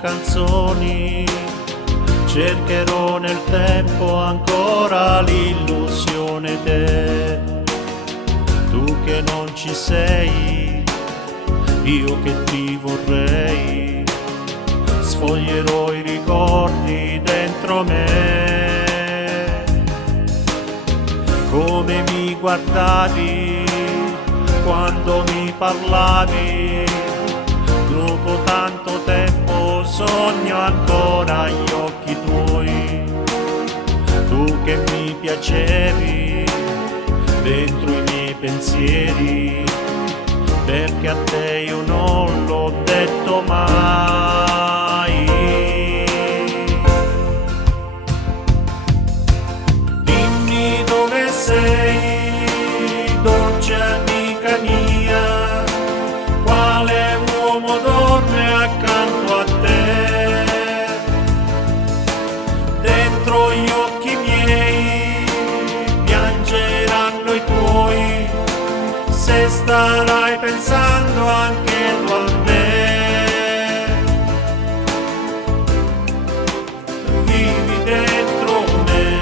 canzoni, cercherò nel tempo ancora l'illusione te. Tu che non ci sei, io che ti vorrei, sfoglierò i ricordi dentro me. Come mi guardavi quando mi parlavi, dopo tanto tempo sogno ancora gli occhi tuoi. Tu che mi piacevi dentro i miei pensieri, perché a te io non l'ho detto mai. Dimmi dove sei, dolce amica mia, quale uomo dorme accanto a te. Dentro gli occhi miei piangeranno i tuoi, se starai pensando anche tu a me. Vivi dentro me.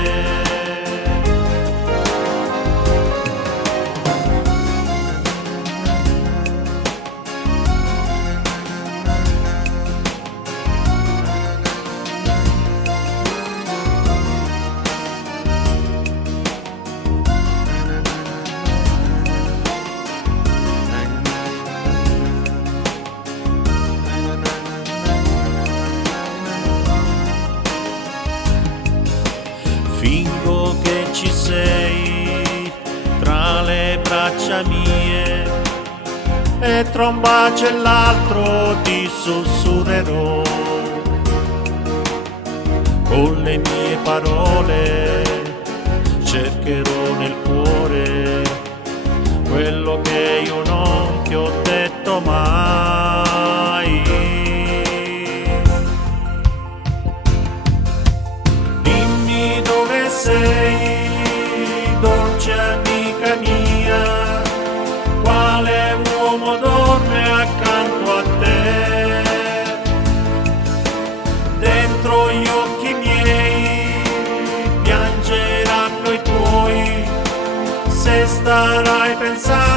Fingo che ci sei tra le braccia mie, e tra un bacio e l'altro ti sussurrerò con le mie parole. Cercherò nel cuore quello che io non ti ho detto mai. Dimmi dove sei, dolce amica mia, quale uomo dorme accanto a te. Dentro gli occhi miei piangeranno i tuoi, se starai pensando